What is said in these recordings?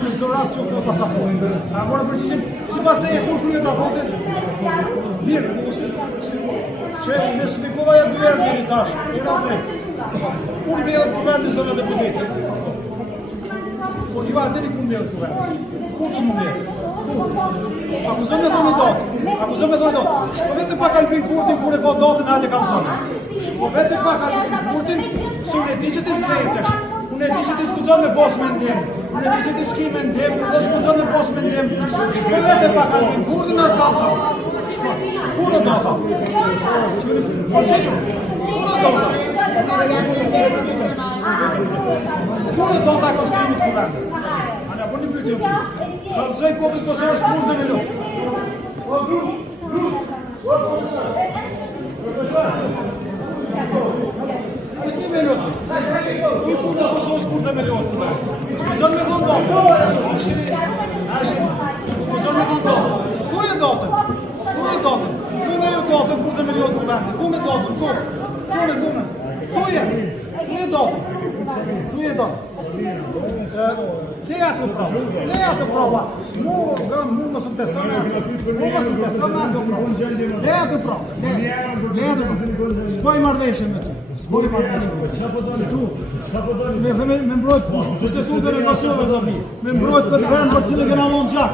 Në çdo rast qoftë në pasaportë. Por përgjithësim, sipas teje kur kryhet aborti? Mirë, që ne shpjegova ja dy herë deri tash, era drejt. Kur mbledhet kuvendi zona deputete? Po ju atëni kur mbledhet kuvendi? Ku do të mbledhet? Ku? Akuzon me dhënë dot. Akuzon me dhënë dot. Shpo vetë pak Albin Kurtin kur e ka dotën hajde ka zonë. Shpo vetë pak Albin Kurtin, sunë diçet e zvetësh. Unë e di që ti s'guxon me bos mendim. Unë e di që ti s'ki mendim, dhe s'guxon me bos mendim. Shpo vetë pak Albin Kurtin atë kalzon. Shpo, kur o do ta? Po qeshu, kur o do ta? Kur o do ta konstituimit kuvendi? Ana, po një pyetje ti. Kalzoj popit Kosovës kur dhe me lo. Ishtë një minut, kuj punë në Kosovës kur dhe me lorë kuvendi? Shkuzon me dhënë dotën. Shkuzon me dhënë dotën. Kuj e dotën? Kuj e dotën? Kuj e dotën kur dhe me lorë kuvendi? Kuj e dotën? Kuj e dhunë? Kuj e dotën? Kuj e dotën? Leja të prova. Leja të prova. Mu më së më teston me ato. Mu më së më teston me ato prova. Leja të prova. Leja të prova. S'poj marrëveshje me ty. Me mbrojt pushtetutën e Kosovës api. Me mbrojt këtë vend për cilë kena vonë gjak.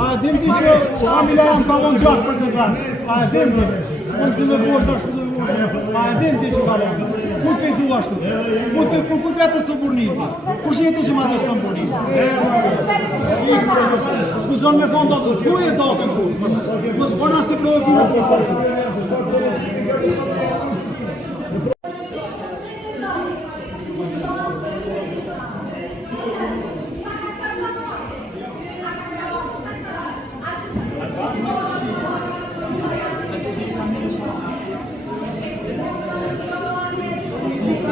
A e dim ti që Amilan ka vonë gjak për këtë vend. A e dim ti. Shkëm shtë me bërë të ashtu të vërë. A e dim ti që ka vend. Kuj pe du ashtu? Kuj pe atës të burnit? Kush jeti që ma atës të burnit? Skuzon me thonë dotën. Kuj e dotën kur? Mësë fona si provokime kur.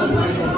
Thank you.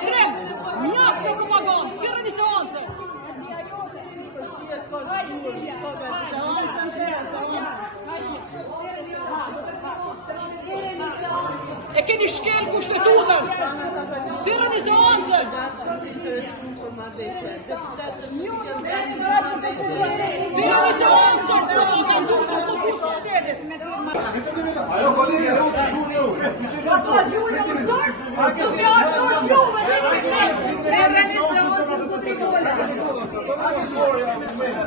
shtrim, mjaft për propagandë, tjera një seancë. E keni shkel kushtetutën, tjera një seancë. Tjera një seancë, propagandusë, fokusë shtetit. Ajo kolegja,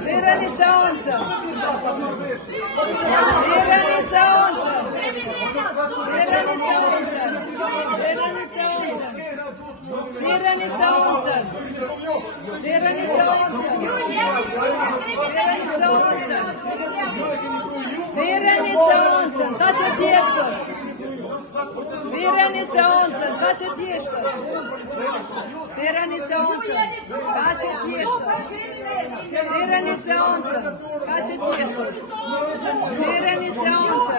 Verani seansa. Verani seansa. Verani seansa. Verani seansa. Verani seansa. Verani seansa. Ta që djeshkësh. Verani seansa. Ta që djeshkësh. Verani seansa. Ta që djeshkësh. Verani seansa. Ta që djeshkësh. Verani seansa.